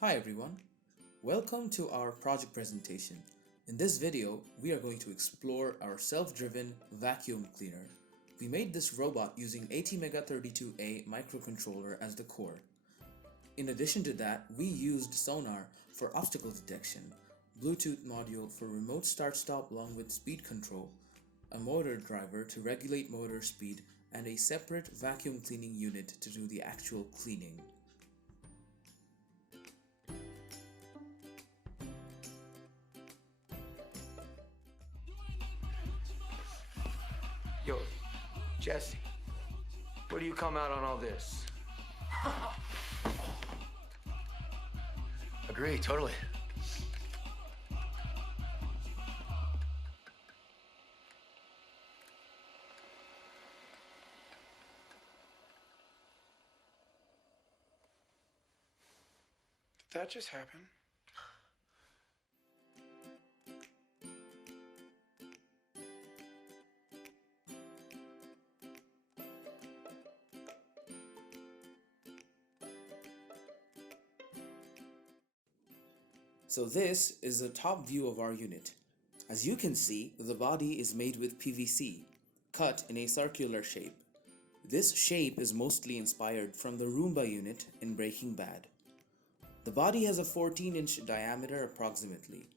Hi everyone, welcome to our project presentation. In this video, we are going to explore our self-driven vacuum cleaner. We made this robot using ATmega32A microcontroller as the core. In addition to that, we used sonar for obstacle detection, Bluetooth module for remote start-stop along with speed control, a motor driver to regulate motor speed, and a separate vacuum cleaning unit to do the actual cleaning. Yo, Jesse, where do you come out on all this? Agree, totally. Did that just happen? So this is the top view of our unit. As you can see, the body is made with PVC, cut in a circular shape. This shape is mostly inspired from the Roomba unit in Breaking Bad. The body has a 14-inch diameter approximately.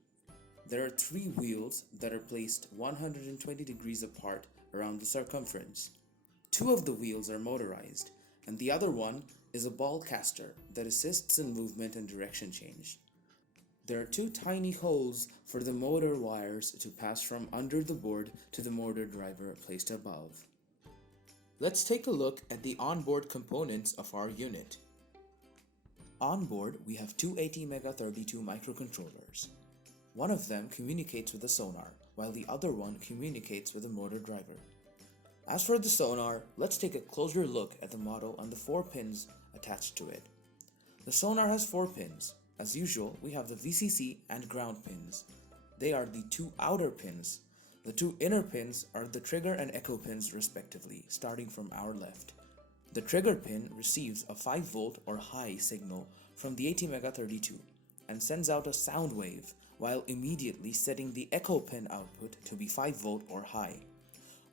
There are 3 wheels that are placed 120 degrees apart around the circumference. 2 of the wheels are motorized, and the other one is a ball caster that assists in movement and direction change. There are 2 tiny holes for the motor wires to pass from under the board to the motor driver placed above. Let's take a look at the onboard components of our unit. On board, we have 2 ATmega32 microcontrollers. One of them communicates with the sonar, while the other one communicates with the motor driver. As for the sonar, let's take a closer look at the model and the 4 pins attached to it. The sonar has 4 pins. As usual, we have the VCC and ground pins. They are the 2 outer pins. The 2 inner pins are the trigger and echo pins respectively, starting from our left. The trigger pin receives a 5V or high signal from the ATmega32 and sends out a sound wave while immediately setting the echo pin output to be 5V or high.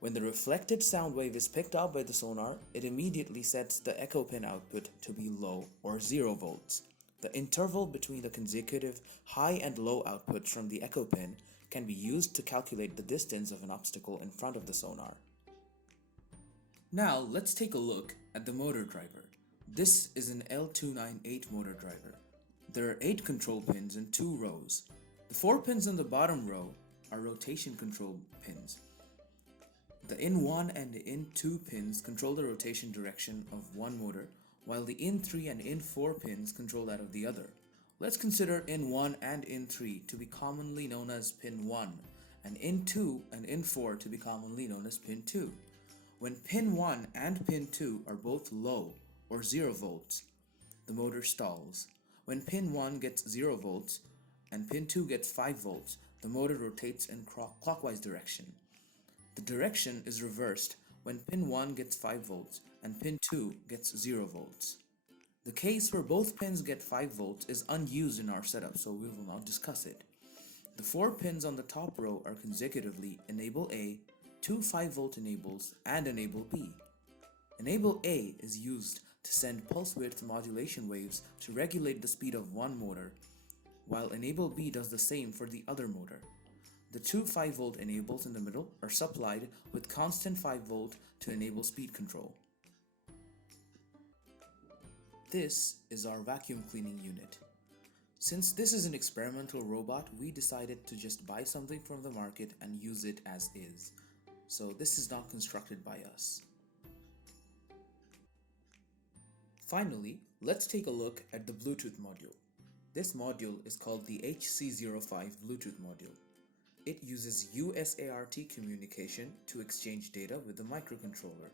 When the reflected sound wave is picked up by the sonar, it immediately sets the echo pin output to be low or 0V. The interval between the consecutive high and low outputs from the echo pin can be used to calculate the distance of an obstacle in front of the sonar. Now let's take a look at the motor driver. This is an L298 motor driver. There are 8 control pins in 2 rows. The 4 pins in the bottom row are rotation control pins. The IN1 and the IN2 pins control the rotation direction of one motor, while the IN3 and IN4 pins control that of the other. Let's consider IN1 and IN3 to be commonly known as pin 1, and IN2 and IN4 to be commonly known as pin 2. When pin 1 and pin 2 are both low or 0V, the motor stalls. When pin 1 gets 0V and pin 2 gets 5V, the motor rotates in clockwise direction. The direction is reversed when pin 1 gets 5V and pin 2 gets 0V. The case where both pins get 5V is unused in our setup, so we will not discuss it. The 4 pins on the top row are consecutively Enable A, 2 5V enables, and Enable B. Enable A is used to send pulse width modulation waves to regulate the speed of one motor, while Enable B does the same for the other motor. The 2 5V enables in the middle are supplied with constant 5V to enable speed control. This is our vacuum cleaning unit. Since this is an experimental robot, we decided to just buy something from the market and use it as is. So this is not constructed by us. Finally, let's take a look at the Bluetooth module. This module is called the HC05 Bluetooth module. It uses USART communication to exchange data with the microcontroller.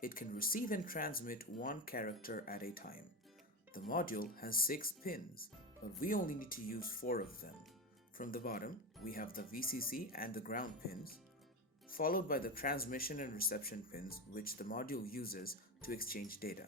It can receive and transmit 1 character at a time. The module has 6 pins, but we only need to use 4 of them. From the bottom, we have the VCC and the ground pins, followed by the transmission and reception pins, which the module uses to exchange data.